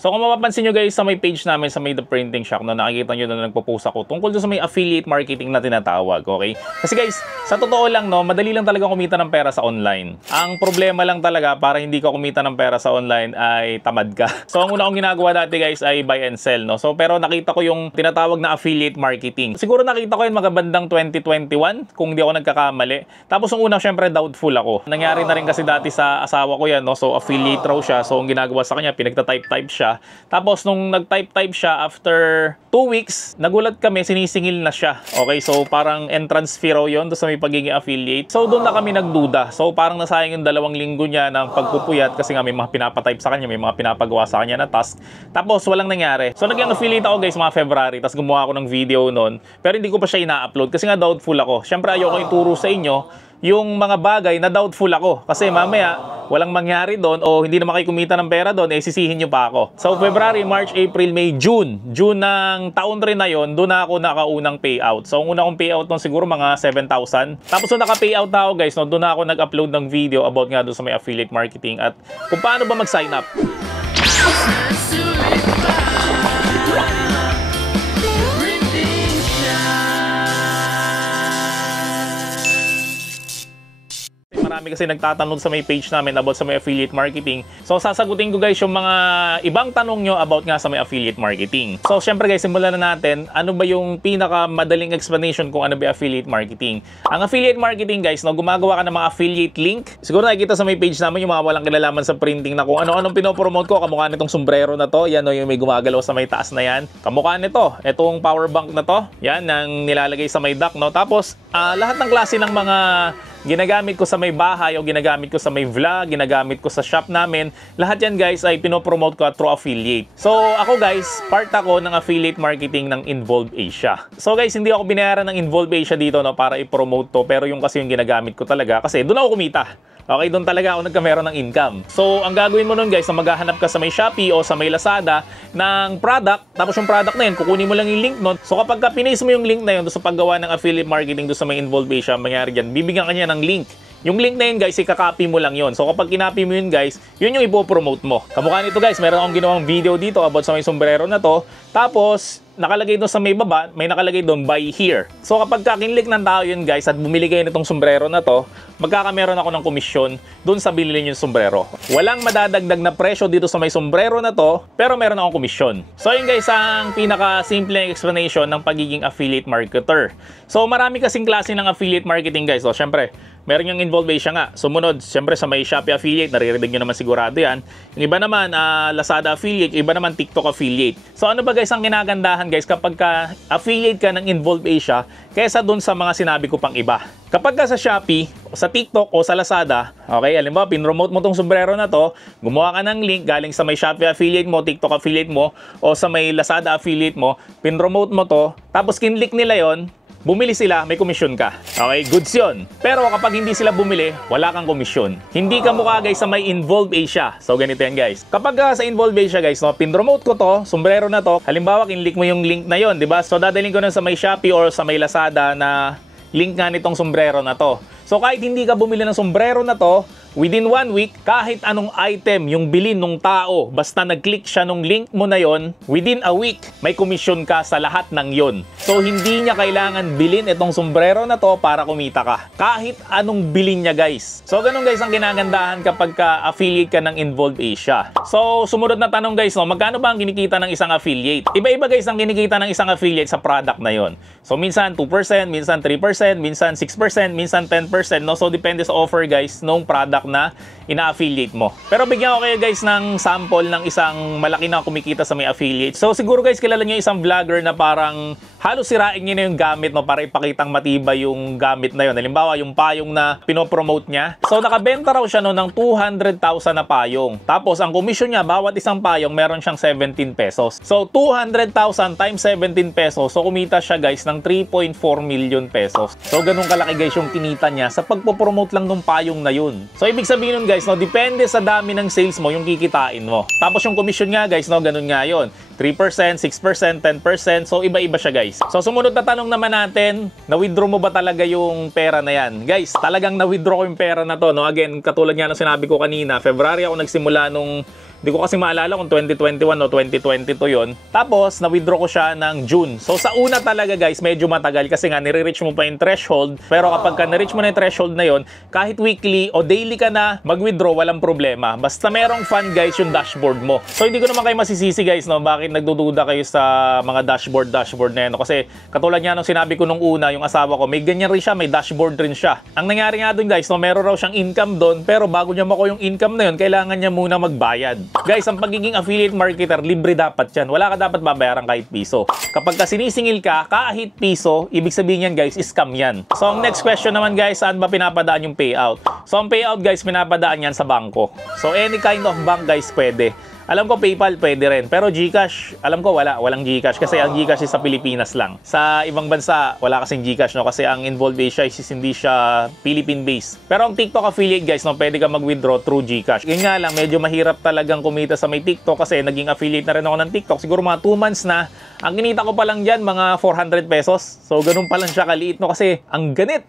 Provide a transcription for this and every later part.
So kung mapapansin nyo guys sa may page namin sa may The Printing Shack, no, nakikita nyo na nagpo-post ako tungkol sa may affiliate marketing na tinatawag, okay? Kasi guys, sa totoo lang, no, madali lang talaga kumita ng pera sa online. Ang problema lang talaga para hindi ka kumita ng pera sa online ay tamad ka. So ang una kong ginagawa dati guys ay buy and sell, no? So pero nakita ko yung tinatawag na affiliate marketing. Siguro nakita ko yun mga bandang 2021 kung hindi ako nagkakamali. Tapos yung una syempre doubtful ako. Nangyari na rin kasi dati sa asawa ko yan, no? So affiliate raw siya. So ang ginagawa sa kanya, pinagta-type siya. Tapos nung nag-type siya, after 2 weeks, nagulat kami, sinisingil na siya. Okay, so parang entrance fee raw yun doon sa may pagiging affiliate. So doon na kami nagduda. So parang nasayang yung 2 linggo niya ng pagpupuyat kasi nga may mga pinapatype sa kanya, may mga pinapagawa sa kanya na task. Tapos walang nangyari. So naging affiliate ako guys mga February, tapos gumawa ako ng video noon. Pero hindi ko pa siya ina-upload kasi nga doubtful ako. Siyempre ayoko ituro sa inyo yung mga bagay na doubtful ako. Kasi mamaya, walang mangyari doon o hindi na makikumita ng pera doon, eh sisihin nyo pa ako. So February, March, April, May, June. June ng taon rin na yon, doon na ako nakaunang payout. So ang una kong payout noon siguro mga 7,000. Tapos nung naka-payout na ako guys, no, doon na ako nag-upload ng video about nga doon sa may affiliate marketing at kung paano ba mag-sign up. Marami kasi nagtatanong sa may page namin about sa may affiliate marketing. So sasagutin ko guys yung mga ibang tanong nyo about nga sa may affiliate marketing. So syempre guys, simulan na natin. Ano ba yung pinakamadaling explanation kung ano ba affiliate marketing? Ang affiliate marketing guys, no, gumagawa ka ng mga affiliate link. Siguro nakikita sa may page namin yung mga walang kinalaman sa printing na kung ano-anong pinopromote ko. Kamukha nitong sombrero na to. Yan, no, yung may gumagalaw sa may taas na yan. Kamukha nito. Itong power bank na to. Yan, ang nilalagay sa may dock, no. Tapos lahat ng klase ng mga ginagamit ko sa may bahay o ginagamit ko sa may vlog, ginagamit ko sa shop namin, lahat yan guys ay pinopromote ko through affiliate. So ako guys, part ako ng affiliate marketing ng Involve Asia. So guys, hindi ako binayaran ng Involve Asia dito, no, para i-promote to, pero yung kasi yung ginagamit ko talaga kasi doon ako kumita. Okay, doon talaga ako nagkameron ng income. So, ang gagawin mo nun guys, na maghahanap ka sa may Shopee o sa may Lazada ng product, tapos yung product na yun, kukunin mo lang yung link nun. So, kapag pinaste mo yung link na yun doon sa paggawa ng affiliate marketing doon sa may Involve Asia, mangyari dyan, bibigyan ka niya ng link. Yung link na yun guys, ikakopy mo lang yun. So kapag kinopy mo yun guys, yun yung ipopromote mo. Kamukha nito guys, meron akong ginawang video dito about sa may sombrero na to. Tapos, nakalagay doon sa may baba, may nakalagay doon, buy here. So kapag kinlik ng tao yun guys, at bumili kayo nitong sombrero na to, magkakameron ako ng komisyon doon sa bilhin yung sombrero. Walang madadagdag na presyo dito sa may sombrero na to, pero meron akong komisyon. So yun guys, ang pinaka-simple explanation ng pagiging affiliate marketer. So marami kasing klase ng affiliate marketing guys. So syempre, meron yung Involve Asia nga. Sumunod, syempre sa may Shopee affiliate, naririnig nyo naman sigurado yan. Yung iba naman, Lazada affiliate, yung iba naman TikTok affiliate. So ano ba guys ang kinagandahan guys kapag affiliate ka ng Involve Asia kaysa dun sa mga sinabi ko pang iba? Kapag ka sa Shopee, sa TikTok o sa Lazada, okay, alam mo, pinromote mo tong sombrero na to, gumawa ka ng link galing sa may Shopee affiliate mo, TikTok affiliate mo, o sa may Lazada affiliate mo, pinromote mo to, tapos kinlik nila yon, bumili sila, may komisyon ka. Okay, goods yun. Pero kapag hindi sila bumili, wala kang komisyon. Hindi ka mukha guys sa may Involve Asia. So ganito yan guys. Kapag sa Involve Asia guys, no, pinromote ko to, sombrero na to, halimbawa kinlik mo yung link na yon, di ba? So dadalhin ko na sa may Shopee or sa may Lazada na link nga nitong sombrero na to. So kahit hindi ka bumili ng sombrero na to, within 1 week, kahit anong item yung bilhin ng tao, basta nag-click siya nung link mo na yon, within a week, may komisyon ka sa lahat ng yon. So hindi niya kailangan bilhin itong sombrero na to para kumita ka. Kahit anong bilhin niya guys. So ganun guys ang ginagandahan kapag affiliate ka ng Involve Asia. So sumunod na tanong guys, no, magkano ba ang kinikita ng isang affiliate? Iba-iba guys ang kinikita ng isang affiliate sa product na yon. So minsan 2%, minsan 3%, minsan 6%, minsan 10%, no? So depende sa offer guys nung product na ina-affiliate mo. Pero bigyan ko kayo guys ng sample ng isang malaki na kumikita sa may affiliate. So siguro guys kilala niyo isang vlogger na parang halos sirain niya na yung gamit, no, para ipakitang matibay yung gamit na yun. Halimbawa yung payong na pinopromote niya. So nakabenta raw siya no ng 200,000 na payong. Tapos ang komisyon niya bawat isang payong meron siyang 17 pesos. So 200,000 times 17 pesos. So kumita siya guys ng 3.4 million pesos. So ganun kalaki guys yung kinita niya sa pagpopromote lang ng payong na yun. So ibig sabihin nun guys, no, depende sa dami ng sales mo yung kikitain mo. Tapos yung commission nga guys, no, ganun nga yun. 3%, 6%, 10%. So iba-iba siya guys. So sumunod na tanong naman natin, na-withdraw mo ba talaga yung pera na yan? Guys, talagang na-withdraw ko yung pera na to, no? Again, katulad nga ng sinabi ko kanina, February ako nagsimula nung Hindi ko kasi maalala kung 2021 o 2022 yon. Tapos, na-withdraw ko siya ng June. So, sa una talaga guys, medyo matagal kasi nga, nire-reach mo pa yung threshold. Pero kapag ka na-reach mo na yung threshold na yon, kahit weekly o daily ka na mag-withdraw, walang problema. Basta merong fund guys yung dashboard mo. So, hindi ko naman kayo masisisi guys, no? Bakit nagdududa kayo sa mga dashboard na yan? No? Kasi, katulad nga nung sinabi ko nung una, yung asawa ko, may ganyan rin siya, may dashboard rin siya. Ang nangyari nga dun guys, no? Meron raw siyang income doon, pero bago niya makuha yung income na yun, kailangan niya muna magbayad. Guys, ang pagiging affiliate marketer, libre dapat yan. Wala ka dapat babayaran kahit piso. Kapag ka sinisingil ka, kahit piso, ibig sabihin yan guys, scam yan. So, ang next question naman guys, saan ba pinapadaan yung payout? So, ang payout guys, pinapadaan yan sa bangko. So, any kind of bank guys, pwede. Alam ko PayPal pwede rin, pero GCash, alam ko walang GCash kasi ang GCash is sa Pilipinas lang. Sa ibang bansa, wala kasing GCash, no? Kasi ang involved siya is hindi siya Philippine-based. Pero ang TikTok affiliate guys, no, pwede ka mag-withdraw through GCash. Yun nga lang, medyo mahirap talagang kumita sa may TikTok kasi naging affiliate na rin ako ng TikTok. Siguro mga 2 months na. Ang kinita ko pa lang dyan, mga 400 pesos. So, ganun pa lang siya kaliit, no? Kasi ang ganit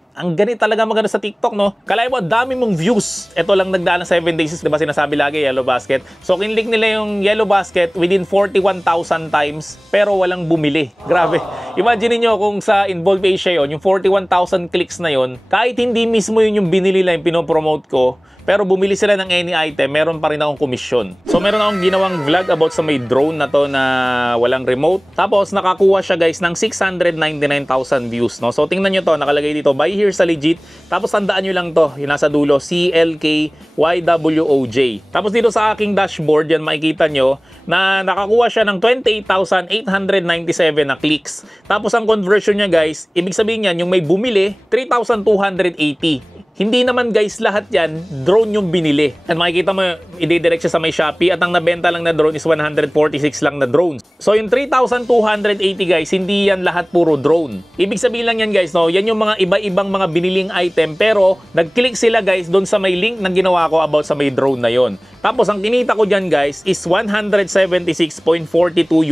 talaga maganda sa TikTok, no? Kalay mo, dami mong views. Ito lang nagdaan ng 7 days, diba sinasabi lagi, Yellow Basket. So, kinlink nila yung Yellow Basket within 41,000 times, pero walang bumili. Grabe. Imagine niyo kung sa involved Asia yun, yung 41,000 clicks na yun, kahit hindi mismo yun yung binili lang yung pinopromote ko, pero bumili sila ng any item, meron pa rin akong komisyon. So, meron akong ginawang vlog about sa may drone na to na walang remote. Tapos, nakakuha siya guys ng 699,000 views, no? So, tingnan nyo to, nakalagay dito, buy here sa Legit. Tapos, tandaan nyo lang to, yung nasa dulo, CLKYWOJ. Tapos, dito sa aking dashboard, yan makikita nyo, na nakakuha siya ng 28,897 na clicks. Tapos, ang conversion niya guys, ibig sabihin yan, yung may bumili, 3,280. Hindi naman guys lahat yan, drone yung binili. At makikita mo, i-direct siya sa may Shopee at ang nabenta lang na drone is 146 lang na drones. So yung 3,280 guys, hindi yan lahat puro drone. Ibig sabihin lang yan guys, no, yan yung mga iba-ibang mga biniling item pero nag-click sila guys doon sa may link na ginawa ko about sa may drone na yon. Tapos ang kinita ko dyan guys is 176.42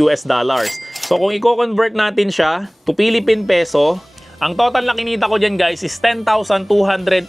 US dollars. So kung i-convert natin siya to Philippine peso, ang total na kinita ko dyan guys is 10,288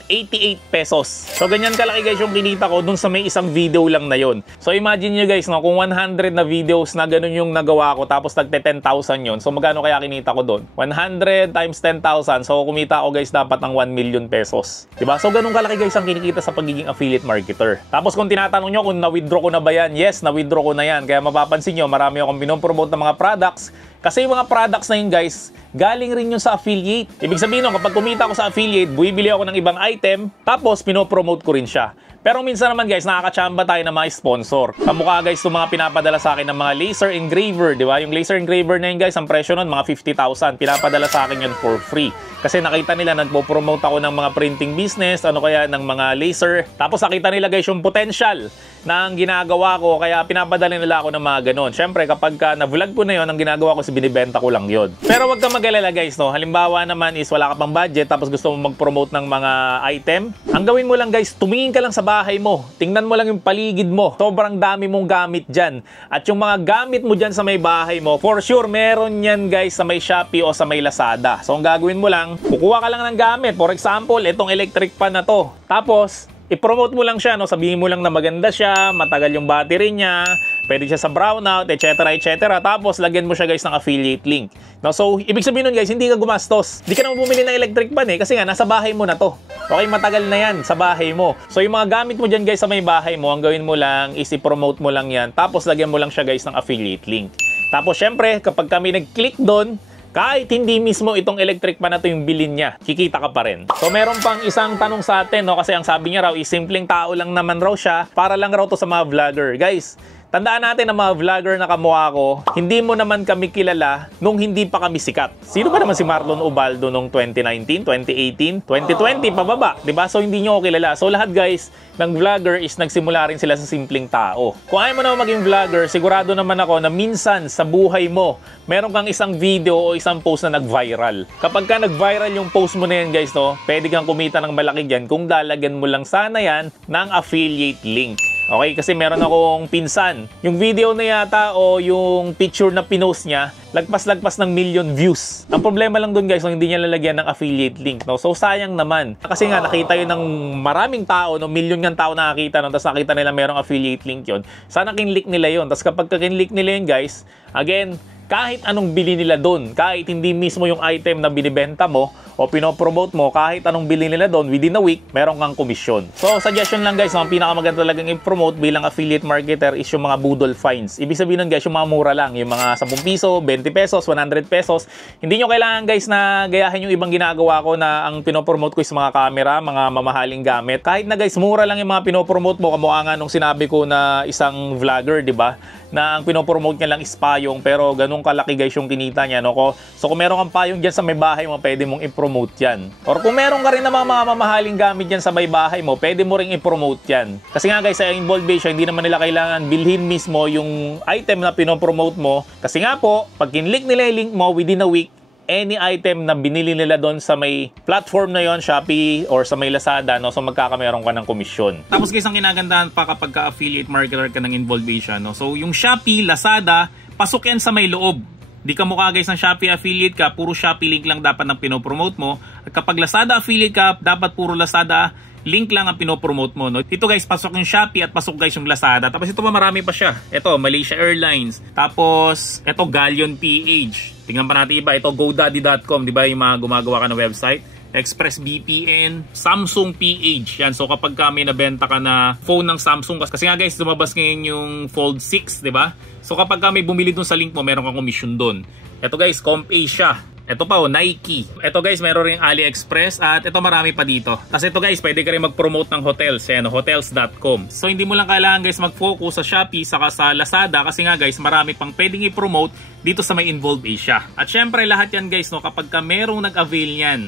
pesos. So ganyan kalaki guys yung kinita ko dun sa may isang video lang na yon. So imagine nyo guys, no, kung 100 na videos na ganun yung nagawa ko tapos nagte 10,000 yun. So magkano kaya kinita ko dun? 100 times 10,000. So kumita ko guys dapat ng 1 million pesos. Diba? So ganun kalaki guys ang kinikita sa pagiging affiliate marketer. Tapos kung tinatanong nyo kung na-withdraw ko na ba yan? Yes, na-withdraw ko na yan. Kaya mapapansin nyo, marami akong pinopromote ng mga products. Kasi yung mga products na yun guys, galing rin yun sa affiliate. Ibig sabihin nun, kapag kumita ako sa affiliate, bumibili ako ng ibang item, tapos pinopromote ko rin siya. Pero minsan naman guys, nakakachamba tayo ng mga sponsor. Kamukha guys itong mga pinapadala sa akin ng mga laser engraver, di ba? Yung laser engraver na yun guys, ang presyo nun, mga 50,000. Pinapadala sa akin yun for free. Kasi nakita nila, nagpo-promote ako ng mga printing business, ano kaya, ng mga laser. Tapos nakita nila guys yung potential ng ginagawa ko, kaya pinapadala nila ako ng mga ganun. Siyempre, kapag na-vlog ko na yun, ang ginagawa ko is binibenta ko lang yun. Pero wag kang mag-alala guys, no? Halimbawa naman is wala ka pang budget, tapos gusto mo mag-promote ng mga item. Ang gawin mo lang guys, tumingin ka lang sa bahay mo. Tingnan mo lang yung paligid mo. Sobrang dami mong gamit dyan. At yung mga gamit mo dyan sa may bahay mo, for sure, meron yan guys sa may Shopee o sa may Lazada. So, ang gagawin mo lang, kukuha ka lang ng gamit. For example, itong electric fan na to. Tapos, i-promote mo lang siya, no? Sabihin mo lang na maganda siya, matagal yung battery niya, pwede siya sa brownout, etc. etc. Tapos, lagyan mo siya guys ng affiliate link. No? So, ibig sabihin nun guys, hindi ka gumastos. Hindi ka naman bumili ng electric fan kasi nga, nasa bahay mo na to. Okay, matagal na yan sa bahay mo. So, yung mga gamit mo dyan guys sa may bahay mo, ang gawin mo lang is i-promote mo lang yan. Tapos, lagyan mo lang siya guys ng affiliate link. Tapos, syempre, kapag kami nag-click doon, kahit hindi mismo itong electric pan na to yung bilin niya, kikita ka pa rin. So meron pang isang tanong sa atin, no? Kasi ang sabi niya raw, simpleng tao lang naman raw siya, para lang raw to sa mga vlogger. Guys, tandaan natin na mga vlogger na kamukha ko, hindi mo naman kami kilala nung hindi pa kami sikat. Sino ba naman si Marlon Ubaldo nung 2019, 2018, 2020, pababa? Diba? So hindi nyo ako kilala. So lahat guys, ng vlogger is nagsimula rin sila sa simpleng tao. Kung ayaw mo naman maging vlogger, sigurado naman ako na minsan sa buhay mo, meron kang isang video o isang post na nag-viral. Kapag ka nag-viral yung post mo na yan guys, no, pwede kang kumita ng malaki dyan kung lalagyan mo lang sana yan ng affiliate link. Okay, kasi meron akong pinsan. Yung video na yata o yung picture na pinost niya, lagpas-lagpas ng million views. Ang problema lang dun guys, hindi niya lalagyan ng affiliate link, no? So sayang naman. Kasi nga nakita yun ng maraming tao, no? Million ng tao nakakita, no? Tapos nakita nila merong affiliate link yun. Sana kinlik nila yun. Tapos kapag kinlik nila yun guys, again, kahit anong bili nila doon, kahit hindi mismo yung item na binibenta mo o pinopromote mo, kahit anong bili nila doon, within a week, meron kang komisyon. So, suggestion lang guys, ang pinakamaganda talagang i-promote bilang affiliate marketer is yung mga budol finds. Ibig sabihin nun guys, yung mga mura lang, yung mga 10 piso, 20 pesos, 100 pesos. Hindi nyo kailangan guys na gayahin yung ibang ginagawa ko na ang pinopromote ko is mga camera, mga mamahaling gamit. Kahit na guys, mura lang yung mga pinopromote mo, kamukha nga nung sinabi ko na isang vlogger, di ba? Na ang pinopromote niya lang is payong, pero ganun kalaki guys yung kinita niya, no? So kung meron kang payong dyan sa may bahay mo, pwede mong i-promote yan. Or kung meron ka rin na mga mamahaling gamit dyan sa may bahay mo, pwede mo rin i-promote yan. Kasi nga guys, sa involved siya, hindi naman nila kailangan bilhin mismo yung item na pinopromote mo. Kasi nga po, pag kinlik nila yung link mo within a week, any item na binili nila doon sa may platform na yon, Shopee or sa may Lazada, no? So magkakameron ka ng komisyon. Tapos guys, ang kinagandahan pa kapag ka-affiliate marketer ka ng Involvation, no? So yung Shopee, Lazada, pasok yan sa may loob. Di ka mukha guys ng Shopee affiliate ka, puro Shopee link lang dapat ng pinopromote mo. At kapag Lazada affiliate ka, dapat puro Lazada link lang ang pinopromote mo, no? Ito guys, pasok yung Shopee at pasok guys yung Lazada. Tapos ito pa, marami pa siya. Ito, Malaysia Airlines. Tapos, ito, Galleon PH. Tingnan pa natin iba. Ito, GoDaddy.com. Diba yung mga gumagawa ka ng website? ExpressVPN, Samsung PH. Yan, so kapag may nabenta ka na phone ng Samsung, kasi nga guys, lumabas ngayon yung Fold 6, diba? So kapag may bumili dun sa link mo, meron kang commission dun. Ito guys, CompAsia. Ito pa, Nike. Ito guys, meron ring AliExpress at ito marami pa dito. Tapos ito guys, pwede ka rin mag-promote ng hotels, yan, hotels.com. So hindi mo lang kailangan guys mag-focus sa Shopee saka sa Lazada kasi nga guys, marami pang pwedeng i-promote dito sa may Involved Asia. At syempre lahat yan guys, no, kapag ka merong nag-avail yan,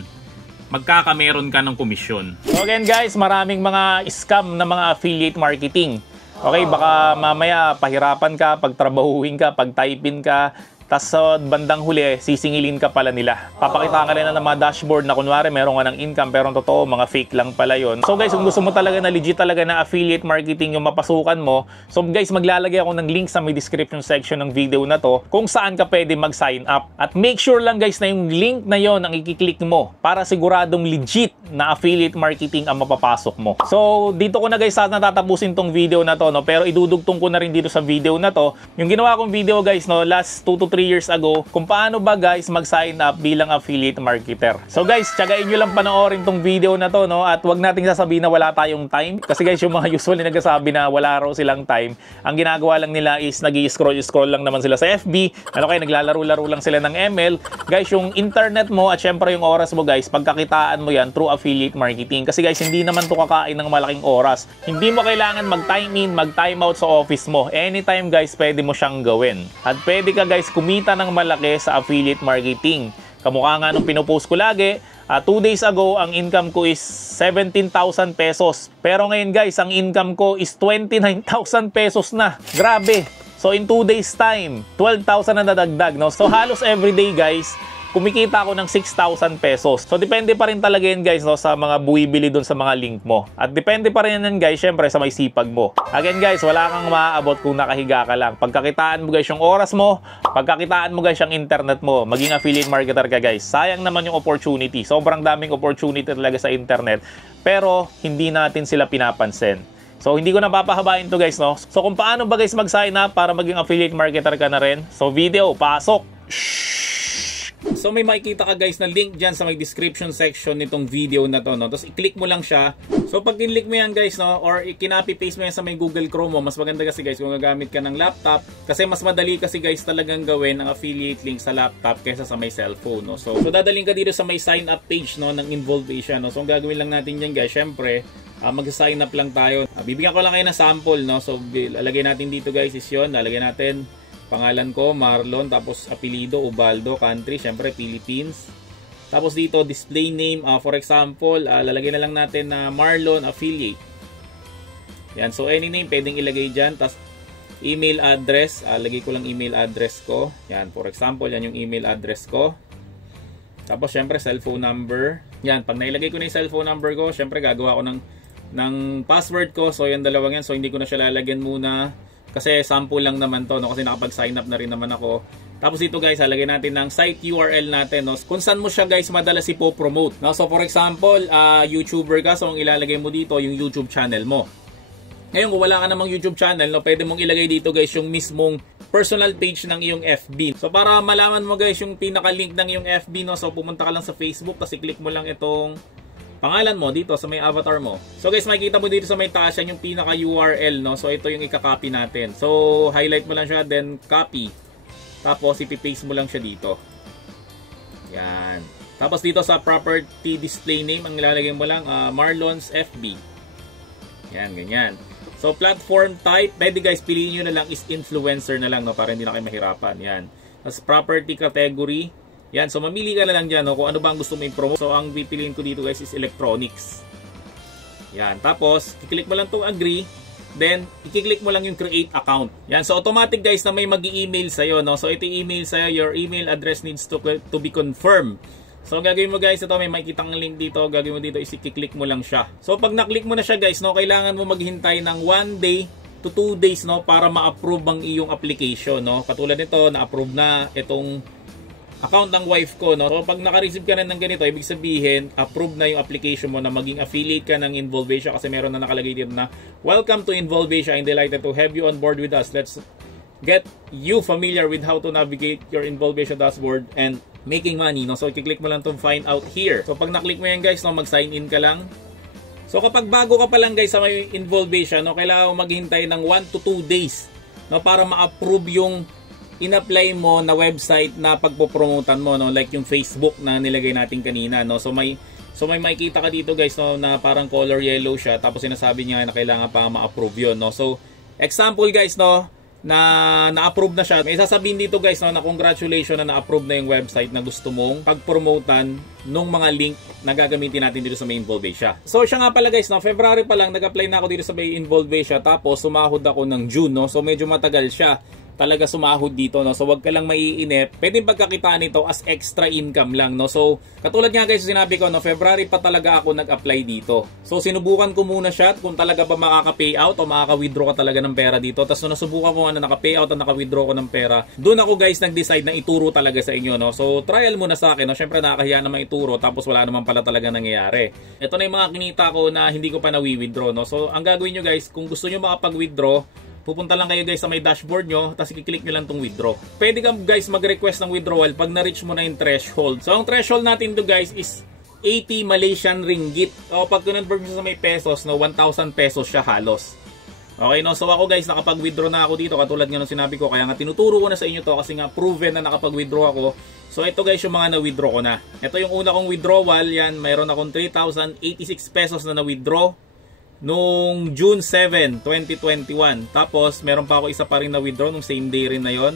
magkakameron ka ng komisyon. So again guys, maraming mga scam na mga affiliate marketing. Okay, baka mamaya pahirapan ka, pagtrabahuhin ka, pagtypin ka, tas sa bandang huli, sisingilin ka pala nila. Papakita ka nila ng mga dashboard na kunwari meron ka ng income pero ang totoo, mga fake lang pala yon. So guys, kung gusto mo talaga na legit talaga na affiliate marketing yung mapasukan mo, so guys, maglalagay ako ng link sa may description section ng video na to kung saan ka pwede mag-sign up. At make sure lang guys na yung link na yon ang i-click mo para siguradong legit na affiliate marketing ang mapapasok mo. So dito ko na guys natatapusin tong video na to, no? Pero idudugtong ko na rin dito sa video na to yung ginawa kong video guys, no, last 2 to 3 years ago kung paano ba guys mag-sign up bilang affiliate marketer. So guys, tsagain nyo lang panoorin tong video na to, no? At wag nating sasabihin na wala tayong time kasi guys, yung mga usually nagsasabi na wala raw silang time, ang ginagawa lang nila is nag-i-scroll lang naman sila sa FB, ano kayo, naglalaro-laro lang sila ng ML. Guys, yung internet mo at syempre yung oras mo guys, pagkakitaan mo yan through affiliate marketing. Kasi guys, hindi naman to kakain ng malaking oras. Hindi mo kailangan mag-time in, mag-time out sa office mo. Anytime guys, pwede mo siyang gawin. At pwede ka guys kumita ng malaki sa affiliate marketing. Kamukha nga nung pinopost ko lagi, 2 days ago, ang income ko is 17,000 pesos. Pero ngayon guys, ang income ko is 29,000 pesos na. Grabe! So in 2 days time, 12,000 na nadagdag, no? So halos everyday guys, kumikita ako ng 6,000 pesos. So depende pa rin talaga yan guys, no, sa mga buwibili dun sa mga link mo. At depende pa rin yan guys, syempre sa may sipag mo. Again guys, wala kang maaabot kung nakahiga ka lang. Pagkakitaan mo guys yung oras mo, pagkakitaan mo guys yung internet mo, maging affiliate marketer ka guys. Sayang naman yung opportunity. Sobrang daming opportunity talaga sa internet. Pero hindi natin sila pinapansin. So hindi ko na papahabain to guys, no. So kung paano ba guys mag-sign up para maging affiliate marketer ka na rin. So video, pasok! So may makikita ka guys na link dyan sa may description section nitong video na to, no? Tapos i-click mo lang siya. So pag kinlik mo yan guys, no, or kinopy-paste mo yan sa may Google Chrome mo, mas maganda kasi guys kung gagamit ka ng laptop. Kasi mas madali kasi guys talagang gawin ang affiliate link sa laptop kaysa sa may cellphone, no? So dadaling ka dito sa may sign up page, no, ng Involved Asia, no? So ang gagawin lang natin dyan guys, syempre, mag-sign up lang tayo. Bibigyan ko lang kayo ng sample, no? So lalagay natin dito guys is yun, lalagay natin pangalan ko, Marlon, tapos apelido, Ubaldo, country, syempre Philippines. Tapos dito, display name, for example, lalagay na lang natin na Marlon Affiliate. Yan, so any name pwedeng ilagay dyan. Tapos email address, lagay ko lang email address ko. Yan, for example, yan yung email address ko. Tapos syempre cellphone number. Yan, pag nailagay ko na yung cellphone number ko, syempre gagawa ko ng ng password ko. So yung dalawang yan, so hindi ko na siya lalagyan muna kasi sample lang naman to, no? Kasi nakapag-sign up na rin naman ako. Tapos dito guys, halagay natin ng site URL natin, no? Kung saan mo siya guys madalas ipo-promote, no? So for example, YouTuber ka, so ang ilalagay mo dito yung YouTube channel mo. Ngayon kung wala ka namang YouTube channel, no, pwede mong ilagay dito guys yung mismong personal page ng iyong FB. So para malaman mo guys yung pinaka-link ng iyong FB, no, so pumunta ka lang sa Facebook, tapos i-click mo lang itong pangalan mo dito sa may avatar mo. So guys, makikita mo dito sa may taas yan yung pinaka-URL, no? So ito yung i-copy natin. So highlight mo lang siya, then copy. Tapos ipi-paste mo lang siya dito. Yan. Tapos dito sa property display name, ang ilalagay mo lang Marlon's FB. Yan, ganyan. So platform type, pwede guys, piliin nyo na lang is influencer na lang, no, para hindi na kayo mahirapan. Yan. Tapos property category. Yan, so mamili ka na lang dyan, no, kung ano ba ang gusto mo i-promote. So ang pipiliin ko dito guys is electronics. Yan. Tapos, i-click mo lang itong agree. Then, i-click mo lang yung create account. Yan. So, automatic guys na may mag-i-email sa'yo, no? So, ito email sa'yo. Your email address needs to be confirmed. So, ang gagawin mo guys, ito may makikita kang link dito. Gagawin mo dito is i-click mo lang siya. So, pag na-click mo na siya guys, no, kailangan mo maghintay ng 1 day to 2 days, no, para ma-approve ang iyong application, no? Katulad nito, na-approve na itong account ng wife ko, no? So pag naka-receive ka na ng ganito, ibig sabihin, approve na yung application mo na maging affiliate ka ng Involvasia kasi meron na nakalagay dito na welcome to Involvasia and delighted to have you on board with us. Let's get you familiar with how to navigate your Involvasia dashboard and making money, no? So i-click mo lang to find out here. So pag na-click mo yan guys, no, mag-sign in ka lang. So kapag bago ka pa lang guys sa may Involvasia, no, kailangan mo maghintay ng 1 to 2 days, no, para ma-approve yung in-apply mo na website na pagpopromotan mo, no, like yung Facebook na nilagay natin kanina, no. So may makikita ka dito guys, no, na parang color yellow siya, tapos sinasabi niya na kailangan pa ma-approve 'yon, no. So example guys, no, na-approve na siya. May sasabihin dito guys, no, na congratulations na na-approve na yung website na gusto mong pagpromotan nung mga link na gagamitin natin dito sa may Involvasia. So siya nga pala guys, no, February pa lang nag-apply na ako dito sa may Involvasia, tapos sumahod ako ng June, no. So medyo matagal siya talaga sumahod dito, no. So wag ka lang maiinip. Pwedeng pagkakitaan nito as extra income lang, no. So katulad nga guys sinabi ko, no, February pa talaga ako nag-apply dito. So sinubukan ko muna siya kung talaga ba makaka-payout o makaka-withdraw ka talaga ng pera dito. Tapos nung nasubukan ko na naka-payout at naka-withdraw ko ng pera, doon ako guys nag-decide na ituro talaga sa inyo, no. So trial muna sa akin, no. Syempre nakakahiya naman ituro tapos wala naman pala talaga nangyayari. Ito na yung mga kinita ko na hindi ko pa na-withdraw, no. So ang gagawin nyo guys, kung gusto nyo makapag-withdraw, pupunta lang kayo guys sa may dashboard nyo, tapos i-click nyo lang tong withdraw. Pwede ka guys mag-request ng withdrawal pag na-reach mo na yung threshold. So ang threshold natin to guys is 80 Malaysian ringgit. O pag convert mo sa may pesos, no, 1,000 pesos siya halos. Okay, no, so ako guys nakapag-withdraw na ako dito katulad nga ng sinabi ko, kaya nga tinuturo ko na sa inyo to kasi nga proven na nakapag-withdraw ako. So ito guys yung mga na-withdraw ko na. Ito yung una kong withdrawal, yan, mayroon akong 3,086 pesos na na-withdraw nung June 7, 2021. Tapos, meron pa ako isa pa rin na withdraw nung same day rin na yon.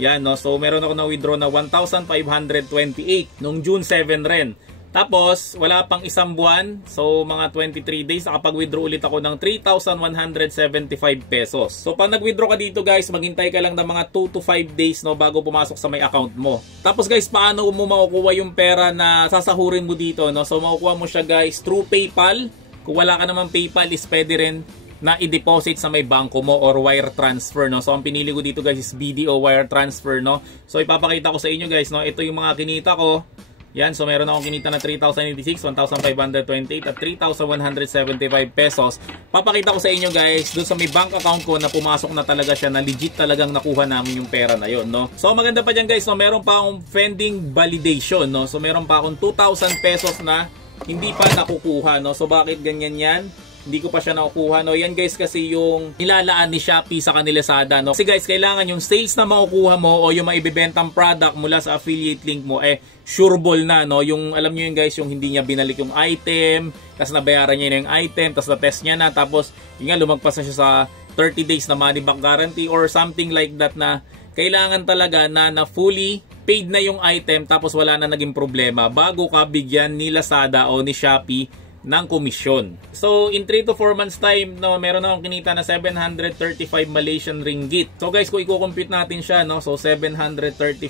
Yan, no? So, meron ako na withdraw na 1,528 nung June 7 rin. Tapos, wala pang isang buwan. So, mga 23 days, nakapag-withdraw ulit ako ng 3,175 pesos. So, pag nag-withdraw ka dito, guys, maghintay ka lang ng mga 2 to 5 days, no, bago pumasok sa may account mo. Tapos, guys, paano mo makukuha yung pera na sasahurin mo dito, no? So, makukuha mo siya, guys, through PayPal. Kung wala ka naman PayPal, is pwede rin na i-deposit sa may bangko mo or wire transfer, no. So ang pinili ko dito guys is BDO wire transfer, no. So ipapakita ko sa inyo guys, no. Ito yung mga kinita ko. Yan, so meron akong kinita na 3,086, 1,528 at 3,175 pesos. Papakita ko sa inyo guys doon sa may bank account ko na pumasok na talaga siya, na legit talagang nakuha namin yung pera na yon, no. So maganda pa diyan guys, no, meron pa akong pending validation, no. So meron pa akong 2,000 pesos na hindi pa nakukuha, no. So bakit ganyan yan? Hindi ko pa siya nakukuha, no. Yan guys kasi yung nilalaan ni Shopee sa kanila Lazada, no. Kasi guys, kailangan yung sales na makukuha mo o yung maibebentang product mula sa affiliate link mo, sureball na, no. Yung alam niyo yun guys, yung hindi niya binalik yung item, tapos nabayaran niya na yung item, tapos na-test niya na, tapos yun nga, lumagpas na siya sa 30 days na money back guarantee or something like that, na kailangan talaga na fully paid na yung item tapos wala na naging problema bago ka bigyan ni Lazada o ni Shopee ng komisyon. So in 3 to 4 months time, no, meron akong kinita na 735 Malaysian ringgit. So guys, kung i-compute natin siya, no, so 735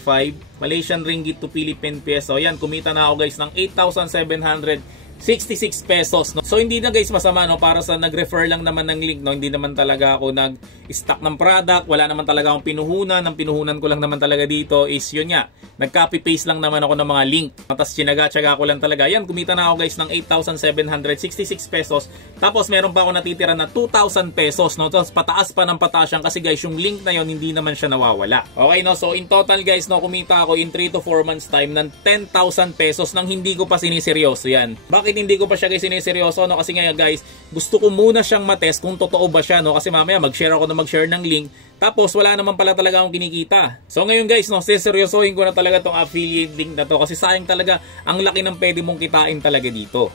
Malaysian ringgit to Philippine peso. Yan, kumita na ako guys ng 8,760 66 pesos, no? So hindi na guys masama, no, para sa nag-refer lang naman ng link, no. Hindi naman talaga ako nag-stock ng product, wala naman talaga akong pinuhunan. Ang pinuhunan ko lang naman talaga dito is yun nga, nag-copy paste lang naman ako ng mga link. Tapos tinaga-tsaga ko lang talaga. Yan, kumita na ako guys ng 8,766 pesos. Tapos meron pa ako natitira na 2,000 pesos, no. Tapos pataas pa ng pataas yan kasi guys yung link na yon hindi naman siya nawawala. Okay, no. So in total guys, no, kumita ako in 3 to 4 months time ng 10,000 pesos nang hindi ko pa siniseryoso yan. Bakit hindi ko pa siya guys siniseryoso, no? Kasi ngayon guys, gusto ko muna siyang matest kung totoo ba siya, no? Kasi mamaya mag-share ako na mag-share ng link, tapos wala naman pala talaga akong kinikita. So ngayon guys, no, siseryosohin ko na talaga tong affiliate link na to kasi sayang talaga ang laki ng pwede mong kitain talaga dito.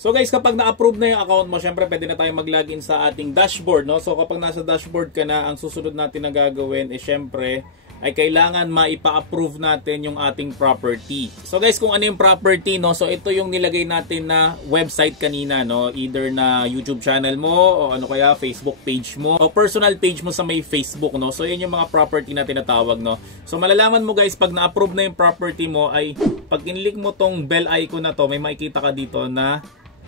So guys, kapag na-approve na yung account mo, syempre pwede na tayong mag-login sa ating dashboard, no? So kapag nasa dashboard ka na, ang susunod natin na gagawin is syempre ay kailangan maipa-approve natin yung ating property. So guys, kung ano yung property, no? So ito yung nilagay natin na website kanina, no? Either na YouTube channel mo o ano kaya Facebook page mo o personal page mo sa may Facebook, no? So yun yung mga property na tinatawag, no? So malalaman mo guys, pag na-approve na yung property mo ay pag in-click mo tong bell icon na to, may makikita ka dito na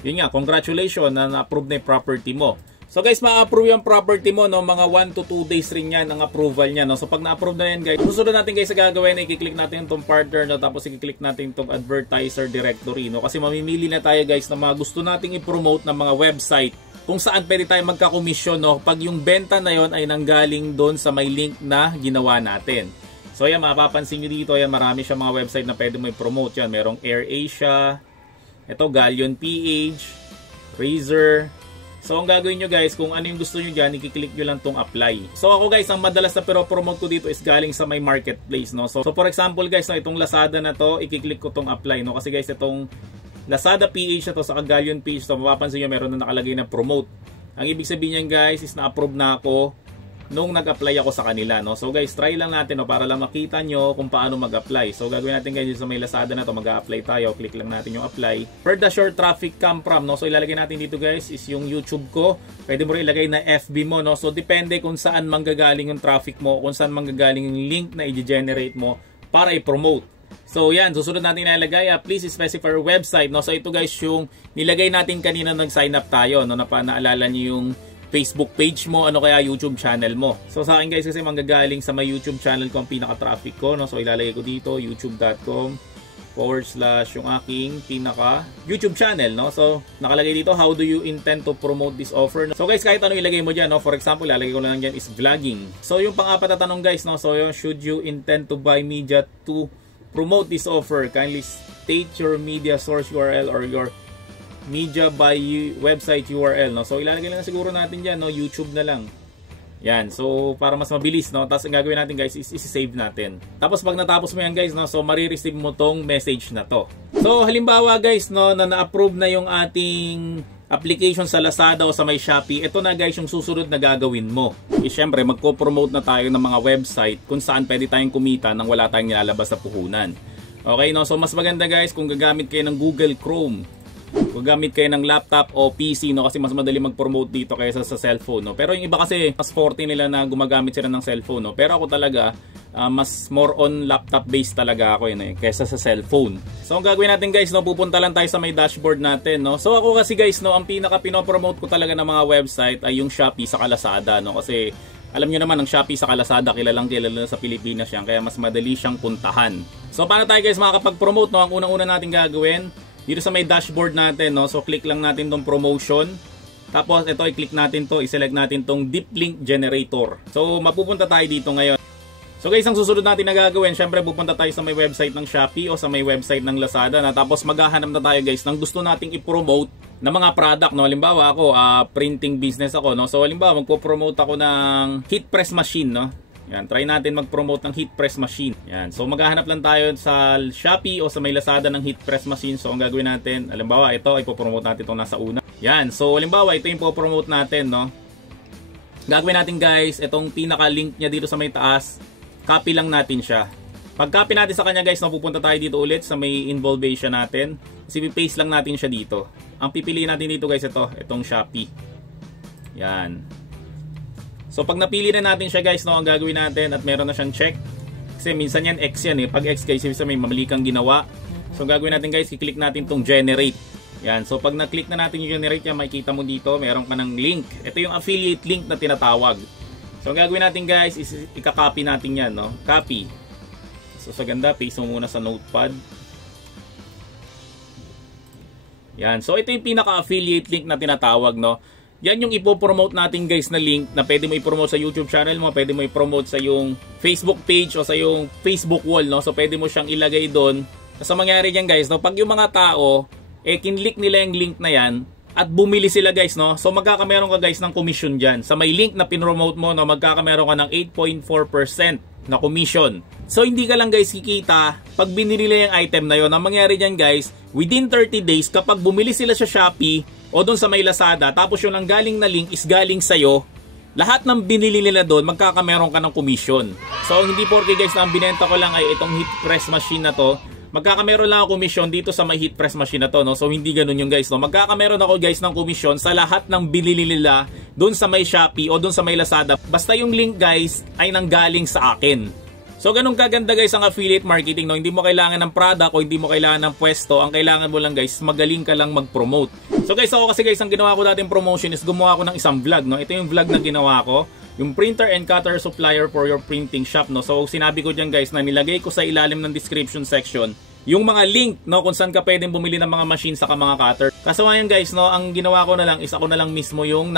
yun nga, congratulations na na-approve na yung property mo. So guys, ma-approve yung property mo, no, mga 1 to 2 days rin yan ang approval niya, no. So pag na-approve na yan guys, susunod natin guys sa gagawin, i-click natin itong partner, no, tapos i-click natin itong advertiser directory, no, kasi mamimili na tayo guys ng mga gusto nating i-promote ng mga website kung saan pwede tayo magka-komisyon, no, pag yung benta na yon ay nanggaling doon sa may link na ginawa natin. So yan, mapapansin nyo dito, yan, marami siya mga website na pwede mo i-promote yan. Merong AirAsia, ito Galleon PH, Razer. So ang gagawin nyo guys, kung ano yung gusto nyo dyan, i-click nyo lang tong apply. So ako guys, ang madalas na pero promote ko dito is galing sa my marketplace, no. So for example guys, no, itong Lazada na to, i-click ko tong apply, no. Kasi guys, itong Lazada PH na to sa Galleon PH, so mapapansin nyo meron na nakalagay na promote. Ang ibig sabihin niyan guys is na-approve na ako nung nag-apply ako sa kanila, no. So guys, try lang natin, no, para lang makita nyo kung paano mag-apply. So gagawin natin guys sa may Lazada na to, mag-a-apply tayo. Click lang natin yung apply. Per the short traffic come from, no. So ilalagay natin dito guys is yung YouTube ko. Pwede mo rin ilagay na FB mo, no. So depende kung saan manggagaling yung traffic mo, kung saan manggagaling yung link na i-generate mo para i-promote. So yan, susunod natin ilalagay, please specify your website, no. So ito guys yung nilagay natin kanina nag-sign up tayo, no, na naalala niyo yung Facebook page mo, ano kaya YouTube channel mo. So sa akin guys, kasi manggagaling sa may YouTube channel ko ang pinaka-traffic ko, no? So ilalagay ko dito, youtube.com/ yung aking pinaka YouTube channel, no? So nakalagay dito, how do you intend to promote this offer? So guys, kahit ano ilagay mo dyan, no? For example, ilalagay ko lang dyan is vlogging. So yung pang-apat na tanong guys, no? So yung, should you intend to buy media to promote this offer? Kindly state your media source URL or your media by website URL, no. So ilalagay lang siguro natin diyan, no, YouTube na lang. Yan. So para mas mabilis, no. Tapos ang gagawin natin guys is i-save natin. Tapos pag natapos mo yan guys, no, so mare-receive mo tong message na to. So halimbawa guys, no, na na-approve na yung ating application sa Lazada o sa may Shopee, ito na guys yung susunod na gagawin mo. Siyempre magko-promote na tayo ng mga website kung saan pwede tayong kumita nang wala tayong nilalabas sa puhunan. Okay, no. So mas maganda guys kung gagamit kayo ng Google Chrome, gagamit kayo ng laptop o PC, no, kasi mas madali mag-promote dito kaysa sa cellphone, no. Pero yung iba kasi mas forte nila na gumagamit sila ng cellphone, no. Pero ako talaga mas more on laptop based talaga ako yun, kaysa sa cellphone. So ang gagawin natin guys, no, pupunta lang tayo sa may dashboard natin, no. So ako kasi guys, no, ang pinaka pinopromote ko talaga ng mga website ay yung Shopee sa Lazada, no, kasi alam nyo naman ang Shopee sa Lazada kilalang kilala sa Pilipinas yan, kaya mas madali siyang puntahan. So paano tayo guys makakapag-promote, no? Ang unang-una natin gagawin dito sa may dashboard natin, no, so click lang natin tong promotion. Tapos ito i-click natin to, i-select natin tong deep link generator. So mapupunta tayo dito ngayon. So guys, ang susunod natin na gagawin, syempre pupunta tayo sa may website ng Shopee o sa may website ng Lazada, na tapos maghahanap na tayo guys ng gusto nating i-promote na mga product, no. Halimbawa ako, printing business ako, no. So halimbawa magpo-promote ako ng heat press machine, no. Yan, try natin mag-promote ng heat press machine. Yan. So maghahanap lang tayo sa Shopee o sa may Lazada ng heat press machine. So ang gagawin natin, halimbawa ito, ipo-promote natin itong nasa una. Yan. So halimbawa ito yung po-promote natin, no. Gagawin natin guys, itong pinaka-link niya dito sa may taas, copy lang natin siya. Pag copy natin sa kanya guys, pupunta tayo dito ulit sa may involvation natin. Kasi paste lang natin siya dito. Ang pipiliin natin dito guys, itong Shopee. Yan. So pag napili na natin siya guys, no, ang gagawin natin at meron na siyang check, Kasi minsan yan X yan eh. Pag X guys, minsan may mali kang ginawa. So gagawin natin guys, i-click natin tong generate. Yan. So pag na-click na natin yung generate yan, makikita mo dito, meron ka ng link. Ito yung affiliate link na tinatawag. So gagawin natin guys, is ika-copy natin yan, no? Copy. So sa ganda, paste mo muna sa notepad. Yan. So ito yung pinaka-affiliate link na tinatawag, no? Yan yung ipo-promote natin guys na link na pwede mo i-promote sa YouTube channel mo, pwede mo i-promote sa yung Facebook page o sa yung Facebook wall, no? So pwede mo siyang ilagay doon. So mangyari diyan guys, no, pag yung mga tao kinlik nila yung link na yan at bumili sila guys, no? So magkakameron ka guys ng commission diyan. Sa may link na pinromote mo, no, magkakameron ka ng 8.4% na commission. So hindi ka lang guys kikita pag binili nila yung item na yon. Ang mangyari diyan guys, within 30 days kapag bumili sila sa Shopee o doon sa may Lazada, tapos yung ang galing na link is galing sa'yo, lahat ng binili nila doon, magkakameron ka ng commission. So, hindi porke guys na ang binenta ko lang ay itong heat press machine na to, magkakameron lang ako commission dito sa may heat press machine na to, no? So, hindi ganun yung guys, no? Magkakameron ako guys ng commission sa lahat ng binili nila doon sa may Shopee o doon sa may Lazada. Basta yung link guys ay nanggaling sa akin. So ganun kaganda guys ang affiliate marketing, no? Hindi mo kailangan ng product o hindi mo kailangan ng pwesto. Ang kailangan mo lang guys, magaling ka lang mag-promote. So guys, ako kasi guys, ang ginawa ko dating promotion is gumawa ko ng isang vlog, no? Ito yung vlog na ginawa ko, yung printer and cutter supplier for your printing shop, no? So sinabi ko diyan guys na nilagay ko sa ilalim ng description section yung mga link, no, kung saan ka pwedeng bumili ng mga machine saka mga cutter. Kaso ngayon guys, no, ang ginawa ko na lang is ako na lang mismo yung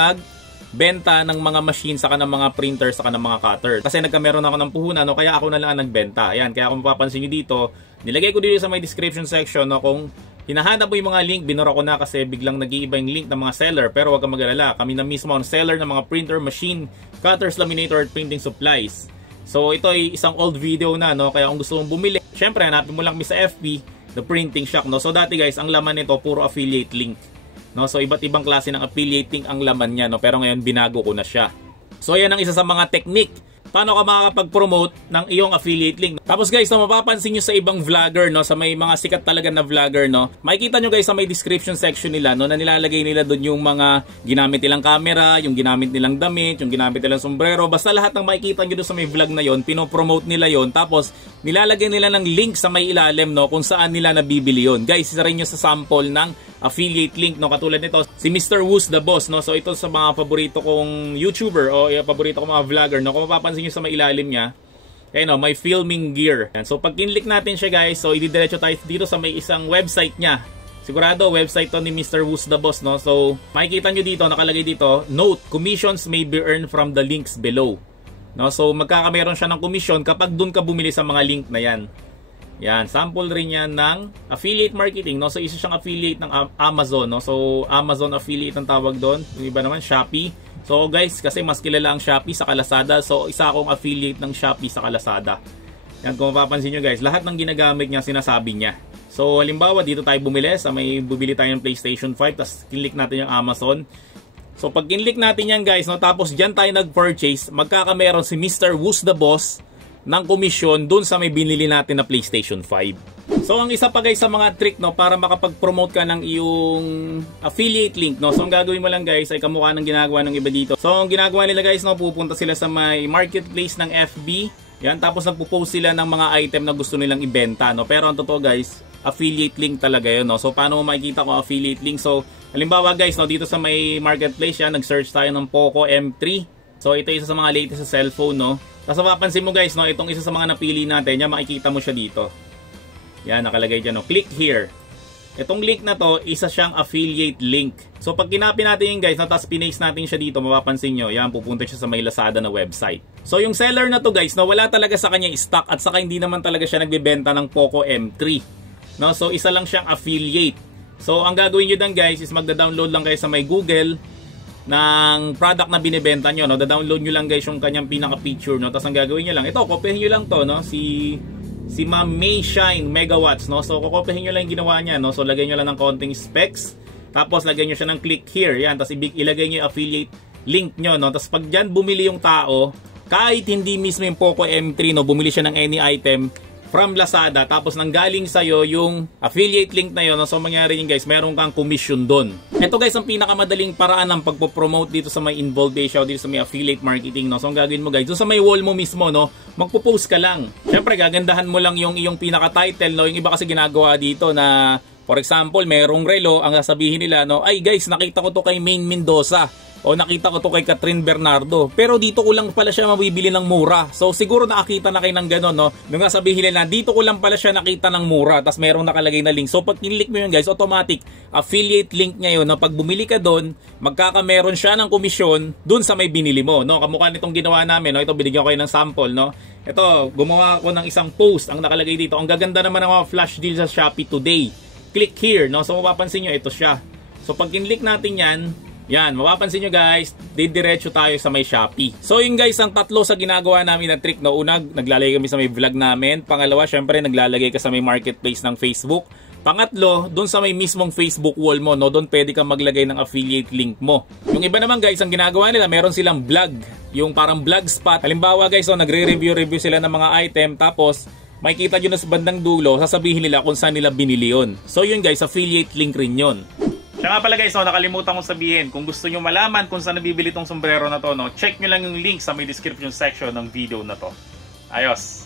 benta ng mga machine saka ng mga printer saka ng mga cutter. Kasi nagkameron ako ng puhunan, no, kaya ako na lang ang nagbenta. Ayan, kaya kung mapapansin niyo dito, nilagay ko dito sa may description section, no, kung hinahanap mo yung mga link, binura ko na kasi biglang nag-iiba yung link ng mga seller. Pero wag kang mag-alala, kami na mismo ang seller ng mga printer, machine, cutters, laminator, at printing supplies. So ito ay isang old video na, no, kaya kung gusto mong bumili, syempre hanapin mo lang kami sa FB, The Printing Shop, no. So dati guys, ang laman nito puro affiliate link. No, so iba't ibang klase ng affiliating ang laman niya, no, pero ngayon binago ko na siya. So yan ang isa sa mga technique paano ka makakapag-promote ng iyong affiliate link. Tapos guys, no, mapapansin nyo sa ibang vlogger, no, sa may mga sikat talaga na vlogger, no, makikita nyo guys sa may description section nila, no, na nilalagay nila doon yung mga ginamit nilang camera, yung ginamit nilang damit, yung ginamit nilang sombrero, basta lahat ng makikita nyo doon sa may vlog na yon, pinopromote nila yon, tapos nilalagay nila ng link sa may ilalim, no, kung saan nila nabibili yon. Guys, isa rin nyo sa sample ng affiliate link, no, katulad nito si Mr. Who's the Boss, no. So ito sa mga paborito kong YouTuber o paborito kong mga vlogger, no, kung mapapansin niyo sa may ilalim niya, no, may filming gear. So pag kinlik natin siya guys, so ididiretso tayo dito sa may isang website niya. Sigurado website to ni Mr. Who's the Boss, no. So makikita niyo dito, nakalagay dito, note, commissions may be earned from the links below. No, so magkakameron siya ng commission kapag doon ka bumili sa mga link na yan. Yan, sample rin yan ng affiliate marketing, no. So isa siyang affiliate ng Amazon, no. So Amazon affiliate ang tawag doon. Yung iba naman Shopee. So guys, kasi mas kilala ang Shopee sa Lazada, so isa akong affiliate ng Shopee sa Lazada. Yan, kung mapapansin nyo guys, lahat ng ginagamit niya sinasabi niya. So halimbawa dito tayo bumili, sa may bumili tayo ng PlayStation 5, tapos kinlik natin yung Amazon. So pag kinlik natin yan guys, no, tapos dyan tayo nag-purchase, magkakameron si Mr. Who's the Boss ng komisyon dun sa may binili natin na PlayStation 5. So ang isa pa guys sa mga trick, no, para makapag-promote ka ng iyong affiliate link, no. So ang gagawin mo lang guys ay kamukha ng ginagawa ng iba dito. So ang ginagawa nila guys, no, pupunta sila sa may marketplace ng FB. Yan, tapos nagpo-post sila ng mga item na gusto nilang ibenta, no. Pero ang totoo guys, affiliate link talaga 'yun, no. So paano mo makikita kung affiliate link? So halimbawa guys, no, dito sa may marketplace yan, nag-search tayo ng Poco M3. So ito isa sa mga latest sa cellphone, no. Tapos mapapansin mo guys, no, itong isa sa mga napili natin, yan, makikita mo siya dito. Yan, nakalagay dyan, no, click here. Itong link na to, isa siyang affiliate link. So pag kinapin natin yung guys, no, tapos pinaste natin siya dito, mapapansin nyo, yan, pupunta siya sa may Lazada na website. So yung seller na to guys, no, wala talaga sa kanya stock at saka hindi naman talaga siya nagbebenta ng Poco M3. No, so isa lang siyang affiliate. So ang gagawin nyo dan guys is magda-download lang kayo sa may Google ng product na binibenta nyo, no. Da-download nyo lang guys yung kanyang pinaka-picture, no. Tapos ang gagawin nyo lang, ito, kopyahin nyo lang to, no, si Ma'am May Shine Megawatts, no. So kopyahin nyo lang yung ginawa niya, no. So lagay nyo lang ng konting specs, tapos lagay nyo siya ng click here, yan, tapos ilagay nyo yung affiliate link nyo, no. Tapos pag dyan bumili yung tao, kahit hindi mismo yung Poco M3, no, bumili siya ng any item from Lazada, tapos nanggaling sa'yo yung affiliate link na yun, no. So mangyari yun guys, meron kang commission doon. Ito guys, ang pinakamadaling paraan ng pagpo-promote dito sa may involved siya, dito sa may affiliate marketing, no? So ang gagawin mo guys, doon sa may wall mo mismo, no, magpo-post ka lang. Syempre gagandahan mo lang yung iyong pinaka-title, no? Yung iba kasi ginagawa dito na, for example, merong relo, ang sasabihin nila, no, ay guys, nakita ko to kay Maine Mendoza. O nakita ko to kay Catherine Bernardo. Pero dito ko lang pala siya mabibili ng mura. So siguro nakakita na kayo ng gano'n, no? Nung sabihin nila, dito ko lang pala siya nakita ng mura. Tapos merong nakalagay na link. So pag kinlik mo yun guys, automatic affiliate link niya yun. No? Pag bumili ka doon, magkakameron siya ng komisyon doon sa may binili mo. No? Kamukha nitong ginawa namin. No? Ito binigyan ko kayo ng sample. No? Ito, gumawa ko ng isang post. Ang nakalagay dito. Ang gaganda naman ng mga flash deal sa Shopee today. Click here. No? So mapapansin nyo, ito siya. So pag kinlik natin yan, yan, mapapansin nyo guys, didiretso tayo sa may Shopee. So yun guys, ang tatlo sa ginagawa namin na trick, no? Una, naglalagay kami sa may vlog namin. Pangalawa, syempre, naglalagay ka sa may marketplace ng Facebook. Pangatlo, doon sa may mismong Facebook wall mo, no? Doon pwede kang maglagay ng affiliate link mo. Yung iba naman guys, ang ginagawa nila, meron silang vlog. Yung parang vlog spot. Halimbawa guys, so, nagre-review sila ng mga item, tapos makikita nyo na sa bandang dulo, sasabihin nila kung saan nila binili yun. So yun guys, affiliate link rin yun. Siya nga pala guys, no, nakalimutan kong sabihin, kung gusto nyo malaman kung saan nabibili tong sombrero na to, no, check nyo lang yung link sa may description section ng video na to. Ayos!